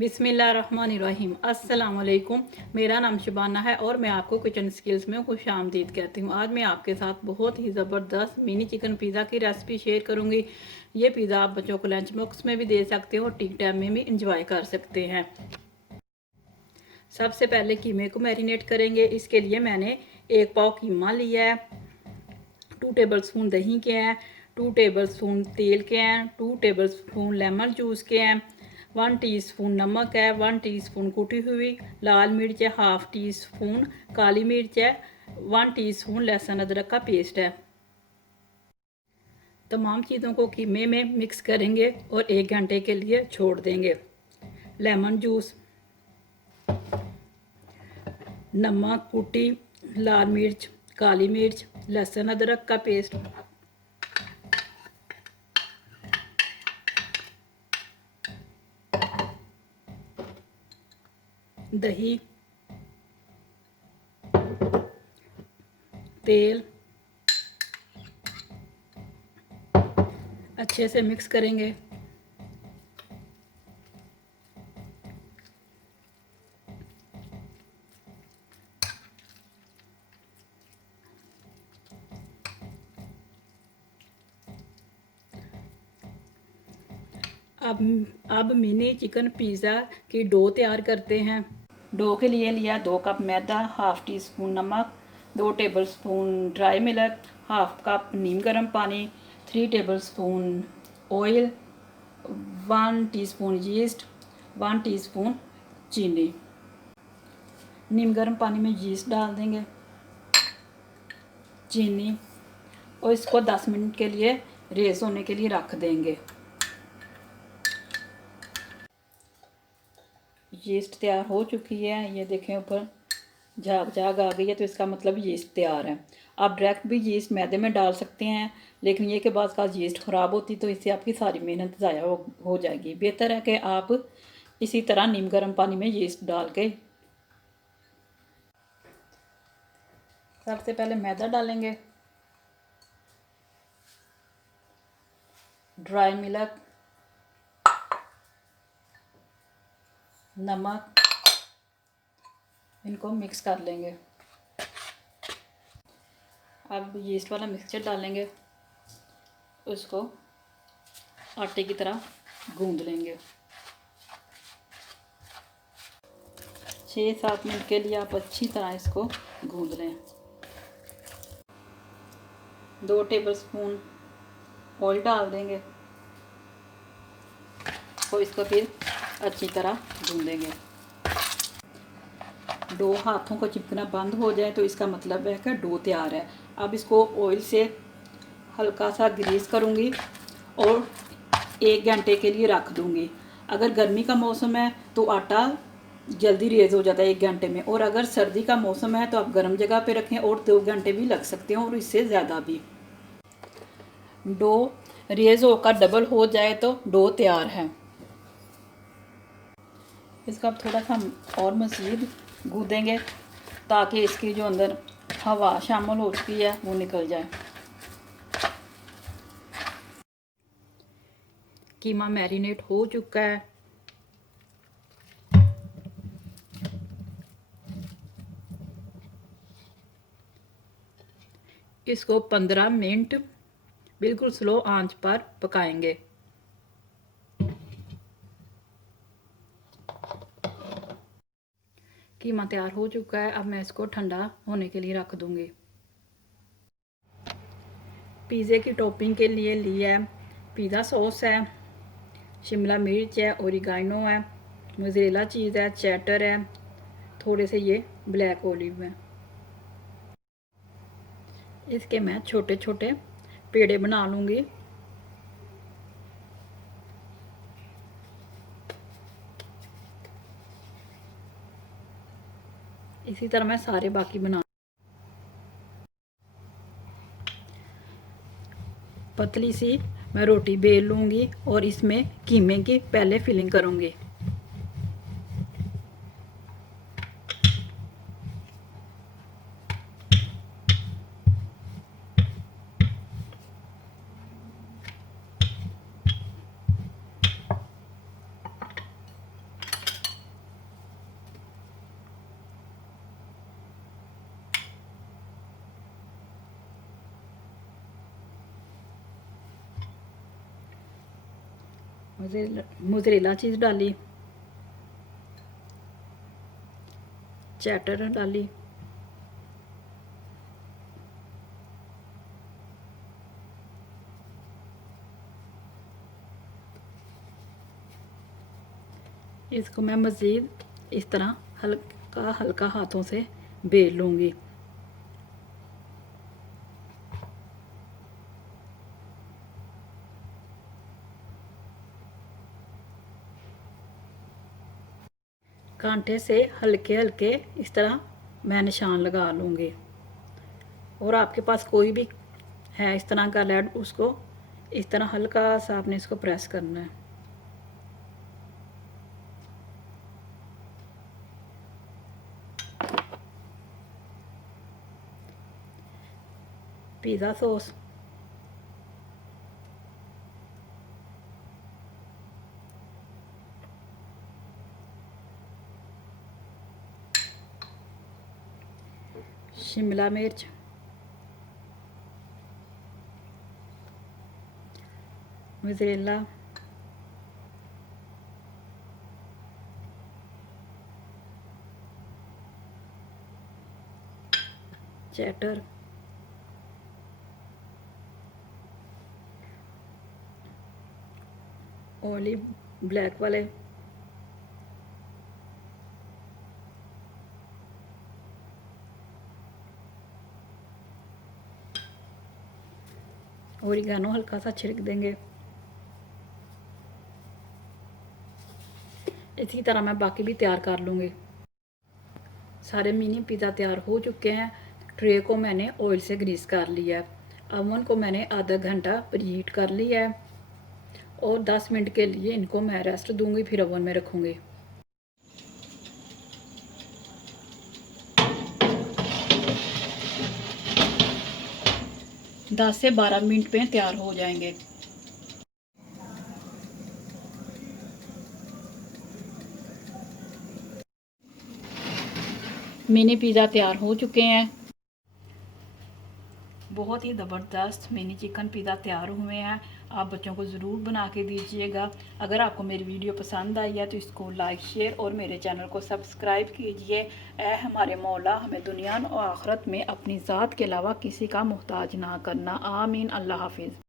बिस्मिल्लाहिर्रहमानिर्रहीम। अस्सलाम वालेकुम। मेरा नाम शबाना है और मैं आपको किचन स्किल्स में खुशामदीद कहती हूँ। आज मैं आपके साथ बहुत ही ज़बरदस्त मिनी चिकन पिज़्ज़ा की रेसिपी शेयर करूँगी। ये पिज़्ज़ा आप बच्चों को लंच बॉक्स में भी दे सकते हो और टी टाइम में भी इंजॉय कर सकते हैं। सबसे पहले कीमे को मैरिनेट करेंगे। इसके लिए मैंने 1 पाव कीमा लिया है, 2 टेबल स्पून दही के हैं, 2 टेबल स्पून तेल के हैं, 2 टेबल स्पून लेमन जूस के हैं, 1 टीस्पून नमक है, 1 टीस्पून कुटी हुई लाल मिर्च है, हाफ टी स्पून काली मिर्च है, 1 टीस्पून लहसुन अदरक का पेस्ट है। तमाम चीज़ों को कीमे में मिक्स करेंगे और 1 घंटे के लिए छोड़ देंगे। लेमन जूस, नमक, कुटी लाल मिर्च, काली मिर्च, लहसुन अदरक का पेस्ट, दही, तेल, अच्छे से मिक्स करेंगे। अब मिनी चिकन पिज़्ज़ा की डो तैयार करते हैं। डो के लिए लिया 2 कप मैदा, हाफ टी स्पून नमक, 2 tablespoon dry milk, half cup नीम गर्म पानी, 3 tablespoon oil, 1 teaspoon yeast, 1 teaspoon चीनी। नीम गर्म पानी में यीस्ट डाल देंगे, चीनी, और इसको 10 मिनट के लिए रेज़ होने के लिए रख देंगे। यीस्ट तैयार हो चुकी है, ये देखें ऊपर झाग झाग आ गई है, तो इसका मतलब यीस्ट तैयार है। आप डायरेक्ट भी यीस्ट मैदे में डाल सकते हैं, लेकिन ये के बाद का यीस्ट ख़राब होती तो इससे आपकी सारी मेहनत ज़ाया हो जाएगी। बेहतर है कि आप इसी तरह नीम गर्म पानी में यीस्ट डाल के सबसे पहले मैदा डालेंगे, ड्राई मिल्क, नमक, इनको मिक्स कर लेंगे। अब यीस्ट वाला मिक्सचर डालेंगे, उसको आटे की तरह गूंद लेंगे। 6-7 मिनट के लिए आप अच्छी तरह इसको गूंद लें। 2 टेबल स्पून ऑयल डाल देंगे और इसको फिर अच्छी तरह गूंदेंगे। डो हाथों को चिपकना बंद हो जाए तो इसका मतलब है कि डो तैयार है। अब इसको ऑयल से हल्का सा ग्रीस करूँगी और 1 घंटे के लिए रख दूँगी। अगर गर्मी का मौसम है तो आटा जल्दी रेज़ हो जाता है 1 घंटे में, और अगर सर्दी का मौसम है तो आप गर्म जगह पे रखें और 2 घंटे भी लग सकते हैं और इससे ज़्यादा भी। डो रेज़ होकर डबल हो जाए तो डो तैयार है। इसको अब थोड़ा सा और मज़ीद गूँदेंगे ताकि इसकी जो अंदर हवा शामिल हो चुकी है वो निकल जाए। कीमा मैरिनेट हो चुका है। इसको 15 मिनट बिल्कुल स्लो आंच पर पकाएंगे। कीमा तैयार हो चुका है। अब मैं इसको ठंडा होने के लिए रख दूंगी। पिज़्ज़े की टॉपिंग के लिए लिया है पिज़्ज़ा सॉस है, शिमला मिर्च है, ओरिगानो है, मोज़रेला चीज़ है, चेडर है, थोड़े से ये ब्लैक ओलिव है। इसके मैं छोटे छोटे पेड़े बना लूँगी। इसी तरह मैं सारे बाकी बना पतली सी मैं रोटी बेल लूँगी और इसमें कीमे की पहले फिलिंग करूँगी। मोज़रेला चीज़ डाली, चेडर डाली, इसको मैं मज़ीद इस तरह हल्का हल्का हाथों से बेल लूँगी। कांटे से हल्के हल्के इस तरह मैं निशान लगा लूँगी। और आपके पास कोई भी है इस तरह का लेड, उसको इस तरह हल्का सा आपने इसको प्रेस करना है। पिज़्ज़ा सॉस, शिमला मिर्च, मोज़रेला, चेडर, ऑलिव ब्लैक वाले, ओरिगानो हल्का सा छिड़क देंगे। इसी तरह मैं बाकी भी तैयार कर लूँगी। सारे मिनी पिज़्ज़ा तैयार हो चुके हैं। ट्रे को मैंने ऑयल से ग्रीस कर लिया है। अवन को मैंने आधा घंटा प्रीहीट कर लिया है और 10 मिनट के लिए इनको मैं रेस्ट दूंगी, फिर अवन में रखूँगी। 10 से 12 मिनट में तैयार हो जाएंगे। मिनी पिज़्ज़ा तैयार हो चुके हैं। बहुत ही ज़बरदस्त मिनी चिकन पिज़्ज़ा तैयार हुए हैं। आप बच्चों को ज़रूर बना के दीजिएगा। अगर आपको मेरी वीडियो पसंद आई है तो इसको लाइक शेयर और मेरे चैनल को सब्सक्राइब कीजिए। ऐ हमारे मौला हमें दुनिया और आखिरत में अपनी ज़ात के अलावा किसी का मोहताज ना करना। आमीन। अल्लाह हाफिज़।